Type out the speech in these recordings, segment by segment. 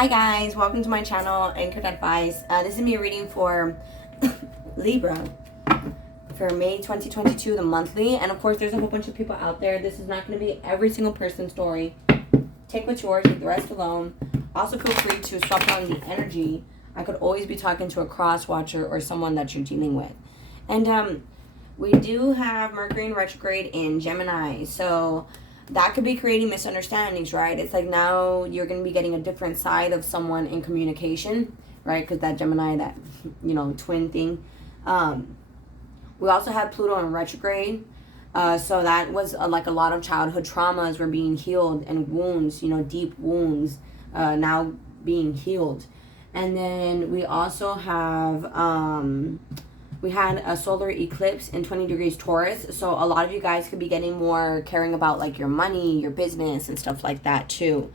Hi guys, welcome to my channel, Anchored Advice. This is me reading for Libra for May 2022, the monthly. And of course, there's a whole bunch of people out there. This is not going to be every single person's story. Take what's yours, leave the rest alone. Also, feel free to swap on the energy. I could always be talking to a cross watcher or someone that you're dealing with. And we do have Mercury in retrograde in Gemini, so that could be creating misunderstandings, right? It's like now you're going to be getting a different side of someone in communication, right? Because that Gemini, that, twin thing. We also have Pluto in retrograde. So that was like a lot of childhood traumas were being healed, and wounds, deep wounds, now being healed. And then we also have, we had a solar eclipse in 20 degrees Taurus. So a lot of you guys could be getting more caring about like your money, your business and stuff like that too.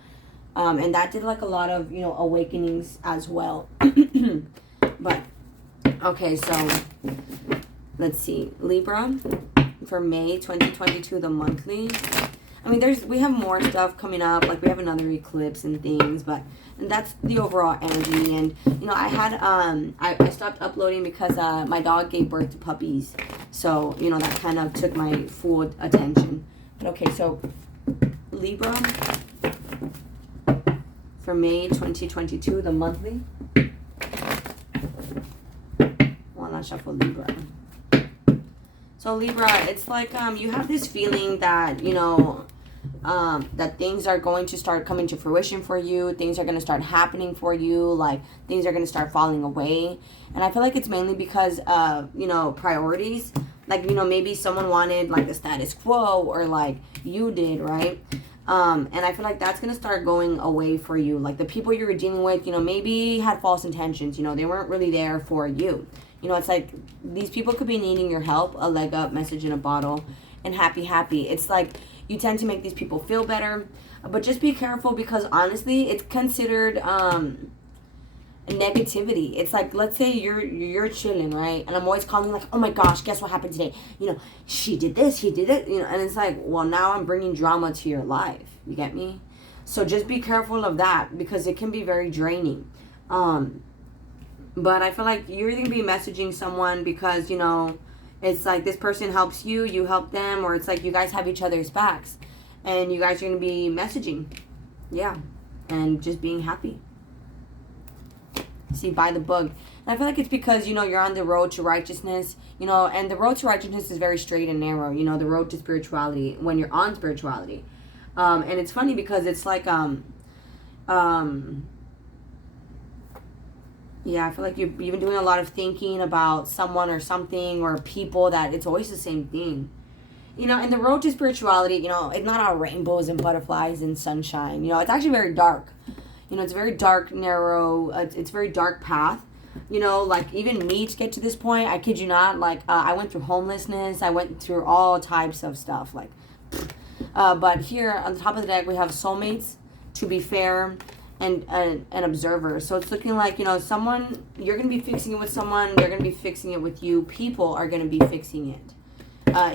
And that did like a lot of, awakenings as well. But, okay, so let's see. Libra for May 2022, the monthly. I mean, we have more stuff coming up. Like we have another eclipse and things, and that's the overall energy. And I had I stopped uploading because my dog gave birth to puppies, so that kind of took my full attention. But okay, so Libra for May 2022, the monthly. Well, not shuffle Libra. So Libra, it's like you have this feeling that that things are going to start coming to fruition for you. Things are going to start happening for you. Like things are going to start falling away. And I feel like it's mainly because of, priorities. Like, maybe someone wanted like the status quo, or like you did, right? And I feel like that's going to start going away for you. Like the people you were dealing with, maybe had false intentions. They weren't really there for you. It's like these people could be needing your help, a leg up, message in a bottle, and happy. It's like you tend to make these people feel better, but just be careful because honestly, it's considered negativity. It's like, let's say you're chilling, right? And I'm always calling like, oh my gosh, guess what happened today? She did this, he did it, and it's like, well, now I'm bringing drama to your life. You get me? So just be careful of that because it can be very draining. But I feel like you're going to be messaging someone because, it's like this person helps you, you help them, or it's like you guys have each other's backs. And you guys are going to be messaging. Yeah. And just being happy. See, by the book. And I feel like it's because, you're on the road to righteousness, and the road to righteousness is very straight and narrow, the road to spirituality, when you're on spirituality. And it's funny because it's like, yeah, I feel like you've been doing a lot of thinking about someone or something or people that it's always the same thing. And the road to spirituality, it's not all rainbows and butterflies and sunshine. It's actually very dark. It's a very dark, narrow, it's a very dark path. Like even me to get to this point, I kid you not, like I went through homelessness. I went through all types of stuff. Like, but here on the top of the deck, we have soulmates, to be fair, and an observer. So it's looking like, someone, you're going to be fixing it with someone, they're going to be fixing it with you. People are going to be fixing it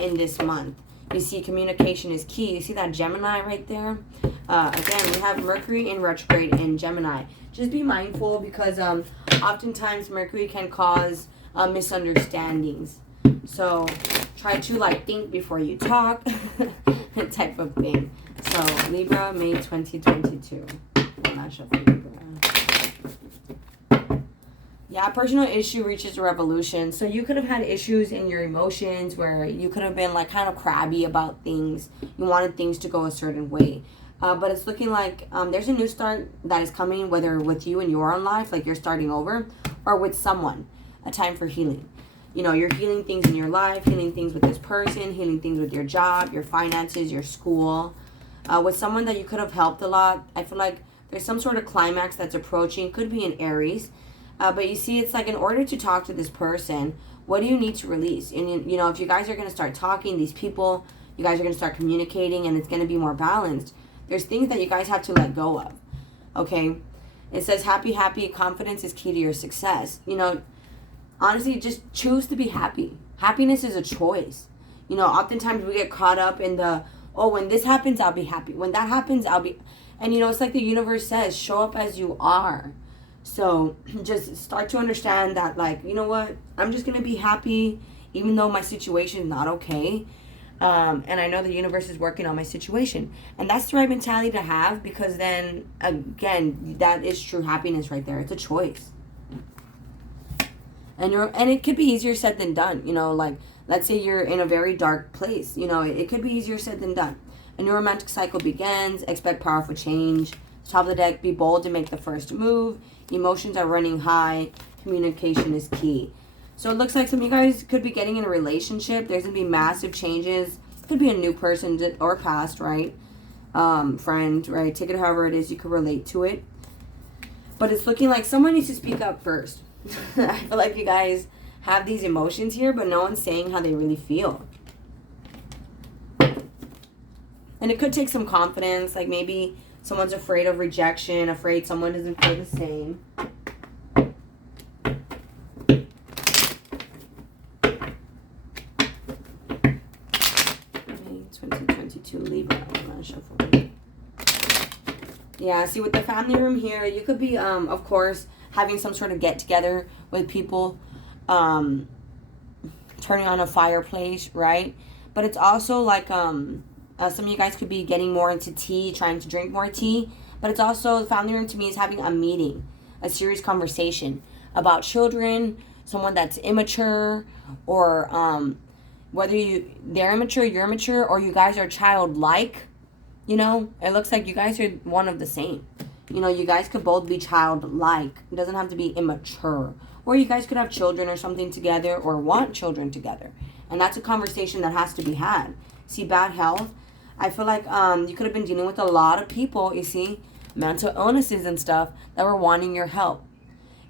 in this month. You see, communication is key. You see that Gemini right there? Again, we have Mercury in retrograde in Gemini. Just be mindful because oftentimes Mercury can cause misunderstandings. So try to like think before you talk, type of thing. So Libra, May 2022. Yeah, personal issue reaches a revolution. So you could have had issues in your emotions where you could have been like kind of crabby about things. You wanted things to go a certain way. But it's looking like there's a new start that is coming, whether with you in your own life, like you're starting over, or with someone. A time for healing. You're healing things in your life, healing things with this person, healing things with your job, your finances, your school. With someone that you could have helped a lot. I feel like there's some sort of climax that's approaching. Could be in Aries. But you see, it's like in order to talk to this person, what do you need to release? And, if you guys are going to start talking, these people, you guys are going to start communicating, and it's going to be more balanced. There's things that you guys have to let go of. Okay? It says happy. Confidence is key to your success. Honestly, just choose to be happy. Happiness is a choice. Oftentimes we get caught up in the, oh, when this happens, I'll be happy. When that happens, I'll be... And, you know, it's like the universe says, show up as you are. So just start to understand that, like, you know what? I'm just going to be happy even though my situation is not okay. And I know the universe is working on my situation. And that's the right mentality to have, because then, again, that is true happiness right there. It's a choice. And it could be easier said than done. You know, like, let's say you're in a very dark place. You know, it could be easier said than done. A new romantic cycle begins. Expect powerful change. Top of the deck, be bold to make the first move. Emotions are running high. Communication is key. So it looks like some of you guys could be getting in a relationship. There's going to be massive changes. Could be a new person or past, right? Friend, right? Take it however it is you could relate to it. But it's looking like someone needs to speak up first. I feel like you guys have these emotions here, but no one's saying how they really feel. And it could take some confidence. Like maybe someone's afraid of rejection, afraid someone doesn't feel the same. 2022 Libra. I'm gonna shuffle. Yeah, see with the family room here, you could be, of course, having some sort of get together with people, turning on a fireplace, right? But it's also like, some of you guys could be getting more into tea, trying to drink more tea. But it's also, the family room to me is having a meeting, a serious conversation about children, someone that's immature, or whether they're immature, you're immature, or you guys are childlike. You know, it looks like you guys are one of the same. You know, you guys could both be childlike. It doesn't have to be immature. Or you guys could have children or something together, or want children together. And that's a conversation that has to be had. See, bad health. I feel like you could have been dealing with a lot of people, you see, mental illnesses and stuff, that were wanting your help.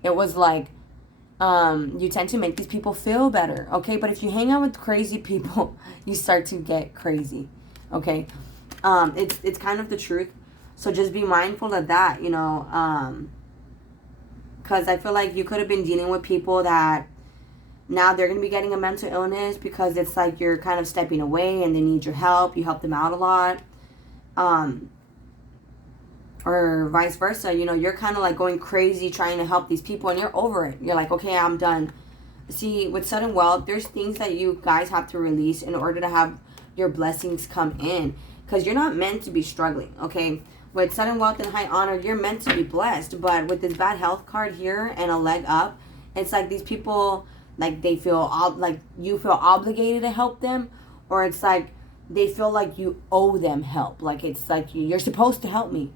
It was like, you tend to make these people feel better, okay? But if you hang out with crazy people, you start to get crazy, okay? It's kind of the truth. So just be mindful of that, you know, because I feel like you could have been dealing with people that now they're going to be getting a mental illness because it's like you're kind of stepping away and they need your help. You help them out a lot. Or vice versa, you know, you're kind of like going crazy trying to help these people and you're over it. You're like, okay, I'm done. See, with sudden wealth, there's things that you guys have to release in order to have your blessings come in. Because you're not meant to be struggling, okay? With sudden wealth and high honor, you're meant to be blessed. But with this bad health card here and a leg up, it's like these people, like they feel, like you feel obligated to help them. Or it's like they feel like you owe them help. Like it's like you're supposed to help me.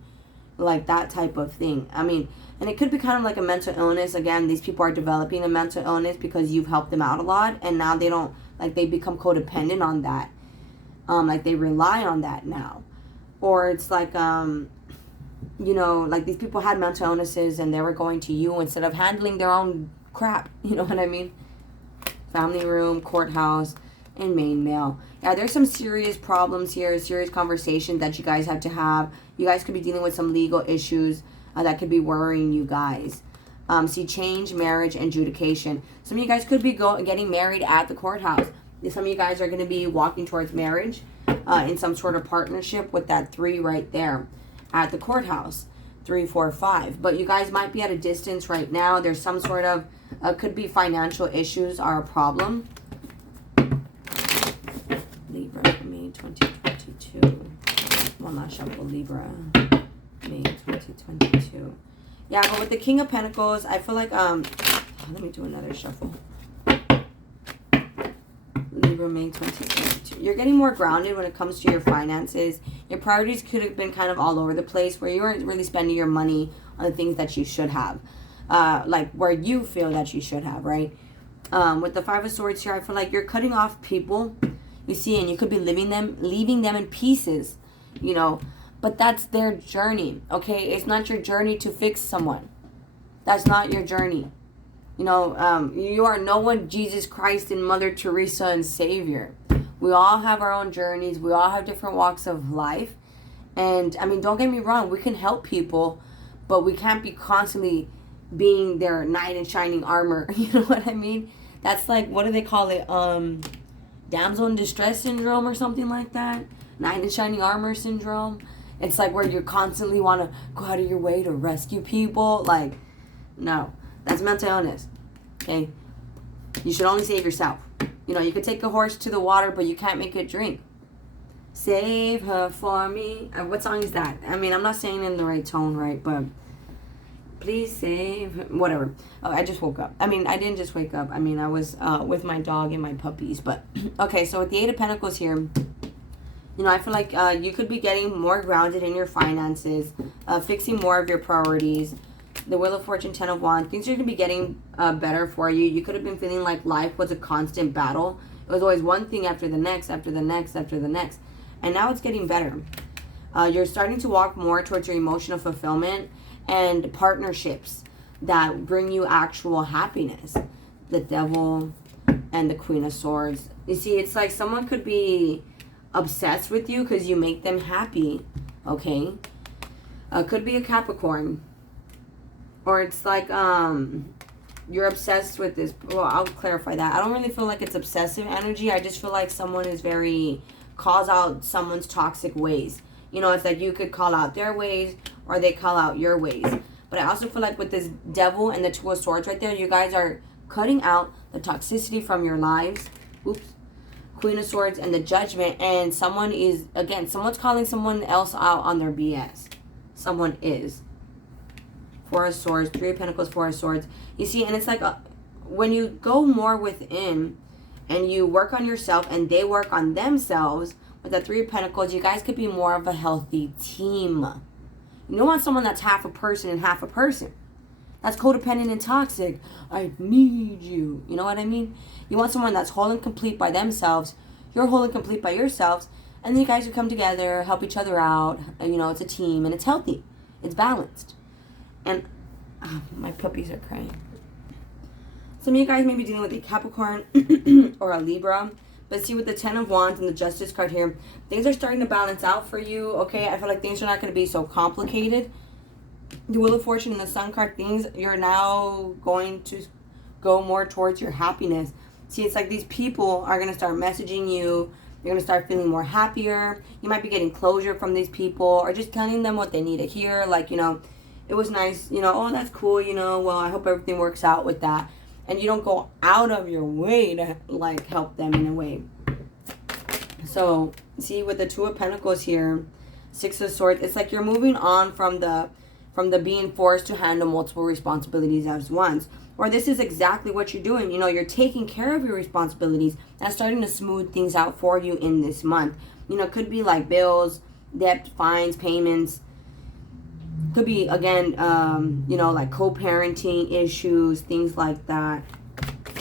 Like that type of thing. I mean, and it could be kind of like a mental illness. Again, these people are developing a mental illness because you've helped them out a lot. And now they don't, like they become codependent on that. Like they rely on that now. Or it's like, you know, like these people had mental illnesses and they were going to you instead of handling their own crap. You know what I mean? Family room, courthouse, and main mail. Yeah, there's some serious problems here, serious conversations that you guys have to have. You guys could be dealing with some legal issues that could be worrying you guys. See, change, marriage, and adjudication. Some of you guys could be getting married at the courthouse. Some of you guys are going to be walking towards marriage in some sort of partnership with that 3 right there at the courthouse. 3, 4, 5. But you guys might be at a distance right now. There's some sort of, could be financial issues are a problem. Libra, May 2022. One last shuffle, Libra, May 2022. Yeah, but with the King of Pentacles, I feel like, let me do another shuffle. Libra, May 2022. You're getting more grounded when it comes to your finances. Your priorities could have been kind of all over the place where you weren't really spending your money on the things that you should have. Like where you feel that you should have, right? With the 5 of Swords here, I feel like you're cutting off people, you see, and you could be leaving them in pieces, you know, but that's their journey, okay? It's not your journey to fix someone. That's not your journey. You know, you are no one Jesus Christ and Mother Teresa and Savior. We all have our own journeys. We all have different walks of life. And, I mean, don't get me wrong. We can help people, but we can't be constantly being their knight in shining armor. You know what I mean? That's like, what do they call it? Damsel in distress syndrome or something like that. Knight in shining armor syndrome. It's like where you constantly want to go out of your way to rescue people. Like, no, that's mental illness. Okay, you should only save yourself. You know, you could take a horse to the water, but you can't make it drink. Save her for me. What song is that? I mean, I'm not saying it in the right tone, right? But please save her. Whatever. Oh, I just woke up. I mean, I didn't just wake up. I mean, I was with my dog and my puppies. But okay, so with the Eight of Pentacles here, you know, I feel like you could be getting more grounded in your finances, fixing more of your priorities. The Wheel of Fortune, Ten of Wands. Things are going to be getting better for you. You could have been feeling like life was a constant battle. It was always one thing after the next, after the next, after the next. And now it's getting better. You're starting to walk more towards your emotional fulfillment and partnerships that bring you actual happiness. The Devil and the Queen of Swords. You see, it's like someone could be obsessed with you because you make them happy. Okay? Could be a Capricorn. Or it's like you're obsessed with this. Well, I'll clarify that. I don't really feel like it's obsessive energy. I just feel like someone is very... calls out someone's toxic ways. You know, it's like you could call out their ways or they call out your ways. But I also feel like with this Devil and the Two of Swords right there, you guys are cutting out the toxicity from your lives. Oops. Queen of Swords and the Judgment. And someone is, again, someone's calling someone else out on their BS. Someone is. Four of Swords, Three of Pentacles, Four of Swords. You see, and it's like when you go more within and you work on yourself and they work on themselves, with the Three of Pentacles, you guys could be more of a healthy team. You don't want someone that's half a person and half a person. That's codependent and toxic. I need you. You know what I mean? You want someone that's whole and complete by themselves. You're whole and complete by yourselves. And then you guys would come together, help each other out. And, you know, it's a team and it's healthy. It's balanced. And my puppies are crying. Some of you guys may be dealing with a Capricorn or a Libra. But see, with the Ten of Wands and the Justice card here, things are starting to balance out for you, okay? I feel like things are not going to be so complicated. The Wheel of Fortune and the Sun card, things, you're now going to go more towards your happiness. See, it's like these people are going to start messaging you. You're going to start feeling more happier. You might be getting closure from these people or just telling them what they need to hear. Like, you know, it was nice, you know, oh, that's cool, you know, well, I hope everything works out with that. And you don't go out of your way to, like, help them in a way. So, see, with the Two of Pentacles here, Six of Swords, it's like you're moving on from the being forced to handle multiple responsibilities at once. Or this is exactly what you're doing. You know, you're taking care of your responsibilities and starting to smooth things out for you in this month. You know, it could be like bills, debt, fines, payments. Could be, again, you know, like co-parenting issues, things like that.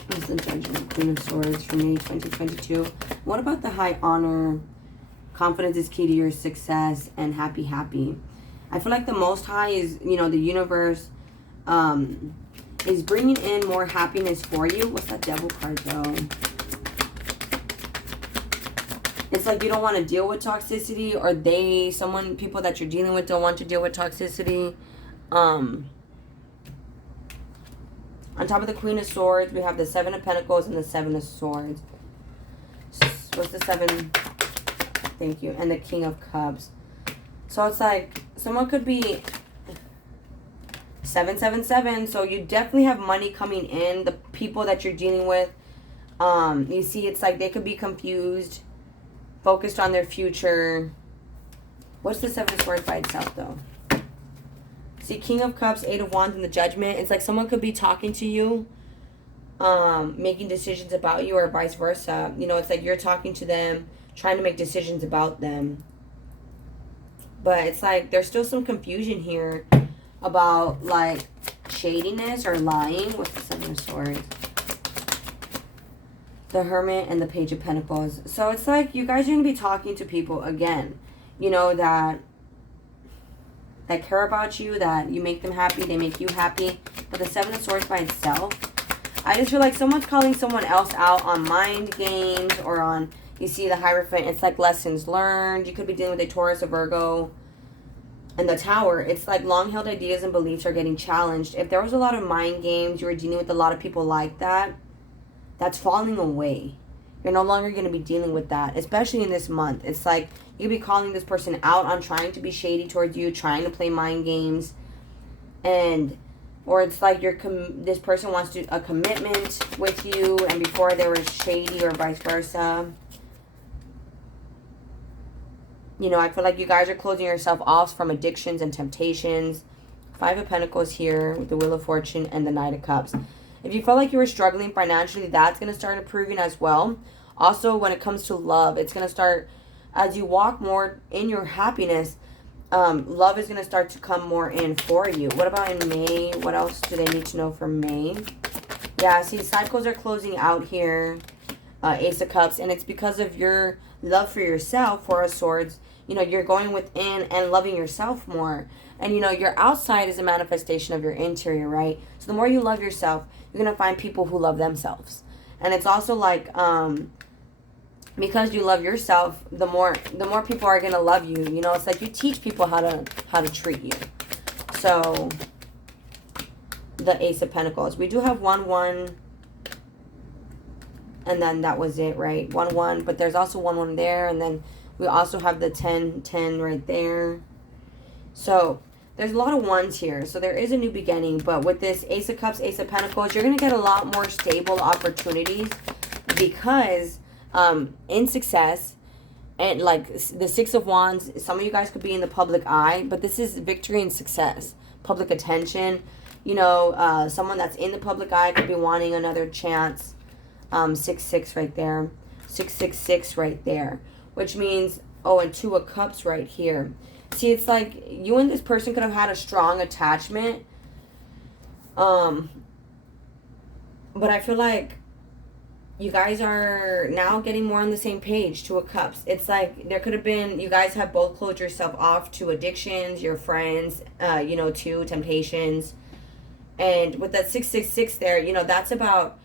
What's the Judgment? Queen of Swords for May 2022. What about the High Honor? Confidence is key to your success and happy. I feel like the Most High is, you know, the universe is bringing in more happiness for you. What's that Devil card, though? It's like you don't want to deal with toxicity, or people that you're dealing with don't want to deal with toxicity. On top of the Queen of Swords, we have the Seven of Pentacles and the Seven of Swords. What's the Seven? Thank you. And the King of Cups. So it's like someone could be 777. So you definitely have money coming in. The people that you're dealing with, you see, it's like they could be confused, focused on their future. What's the Seven of Swords by itself, though? See, King of Cups, Eight of Wands, and the Judgment. It's like someone could be talking to you, making decisions about you, or vice versa. You know, it's like you're talking to them, trying to make decisions about them. But it's like there's still some confusion here about, like, shadiness or lying. What's the Seven of Swords? The Hermit and the Page of Pentacles. So it's like you guys are going to be talking to people again, you know, that care about you, that you make them happy, they make you happy. But the Seven of Swords by itself, I just feel like someone's calling someone else out on mind games or on, you see the Hierophant, it's like lessons learned. You could be dealing with a Taurus or Virgo. And the Tower, it's like long-held ideas and beliefs are getting challenged. If there was a lot of mind games, you were dealing with a lot of people like that, that's falling away. You're no longer going to be dealing with that, especially in this month. It's like you could be calling this person out on trying to be shady towards you, trying to play mind games, and or it's like this person wants a commitment with you, and before they were shady, or vice versa. You know, I feel like you guys are closing yourself off from addictions and temptations. 5 of Pentacles here with the Wheel of Fortune and the Knight of Cups. If you felt like you were struggling financially, that's going to start improving as well. Also, when it comes to love, it's going to start, as you walk more in your happiness, love is going to start to come more in for you. What about in May? What else do they need to know for May? Yeah, see, cycles are closing out here. Ace of Cups. And it's because of your love for yourself, Four of Swords. You know, you're going within and loving yourself more. And, you know, your outside is a manifestation of your interior, right? So the more you love yourself, you're going to find people who love themselves. And it's also like, because you love yourself, the more people are going to love you. You know, it's like you teach people how to treat you. So, the Ace of Pentacles. We do have 1-1. And then that was it, right? 1-1. But there's also 1-1 there. And then we also have the 10-10 right there. So, there's a lot of ones here. So, there is a new beginning. But with this Ace of Cups, Ace of Pentacles, you're going to get a lot more stable opportunities. Because in success, and like the 6 of Wands, some of you guys could be in the public eye. But this is victory and success. Public attention. You know, someone that's in the public eye could be wanting another chance. 6-6 right there. 6-6-6 right there. Which means, oh, and 2 of Cups right here. See, it's like you and this person could have had a strong attachment. But I feel like you guys are now getting more on the same page. 2 of Cups. It's like there could have been, you guys have both closed yourself off to addictions, your friends, you know, to temptations. And with that 6-6-6 there, you know, that's about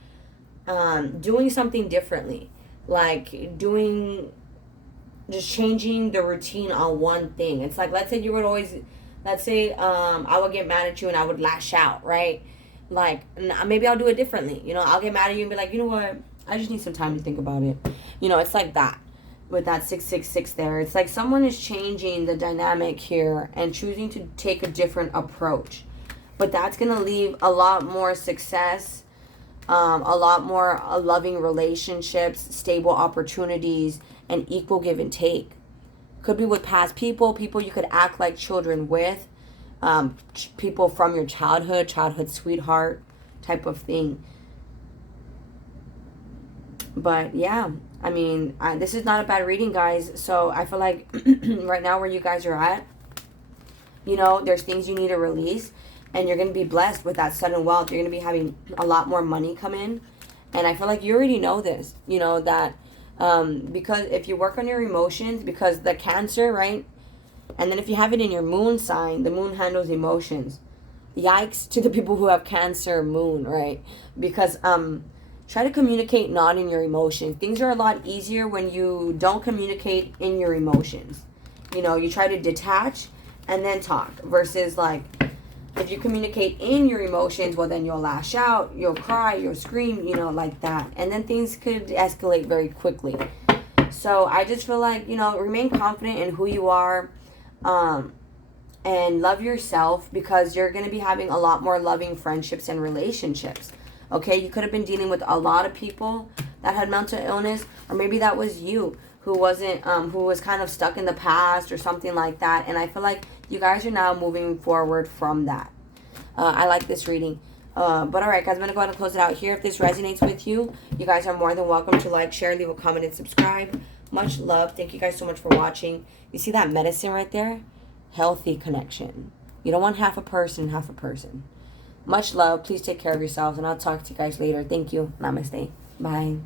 doing something differently. Like just changing the routine on one thing. It's like, let's say you would always, I would get mad at you and I would lash out, right? Like, maybe I'll do it differently. You know, I'll get mad at you and be like, you know what? I just need some time to think about it. You know, it's like that. With that 6-6-6 there. It's like someone is changing the dynamic here and choosing to take a different approach. But that's going to leave a lot more success, a lot more loving relationships, stable opportunities, and equal give and take. Could be with past people you could act like children with, people from your childhood sweetheart type of thing. But yeah, I mean, this is not a bad reading, guys. So I feel like right now where you guys are at, you know, there's things you need to release. And you're going to be blessed with that sudden wealth. You're going to be having a lot more money come in. And I feel like you already know this. You know, that because if you work on your emotions, because the Cancer, right? And then if you have it in your moon sign, the moon handles emotions. Yikes to the people who have Cancer moon, right? Because try to communicate not in your emotions. Things are a lot easier when you don't communicate in your emotions. You know, you try to detach and then talk versus like, if you communicate in your emotions, well, then you'll lash out, you'll cry, you'll scream, you know, like that. And then things could escalate very quickly. So I just feel like, you know, remain confident in who you are, and love yourself, because you're going to be having a lot more loving friendships and relationships. Okay, you could have been dealing with a lot of people that had mental illness, or maybe that was you who wasn't, who was kind of stuck in the past or something like that. And I feel like you guys are now moving forward from that. I like this reading. But alright, guys, I'm going to go ahead and close it out here. If this resonates with you, you guys are more than welcome to like, share, leave a comment, and subscribe. Much love. Thank you guys so much for watching. You see that medicine right there? Healthy connection. You don't want half a person, half a person. Much love. Please take care of yourselves, and I'll talk to you guys later. Thank you. Namaste. Bye.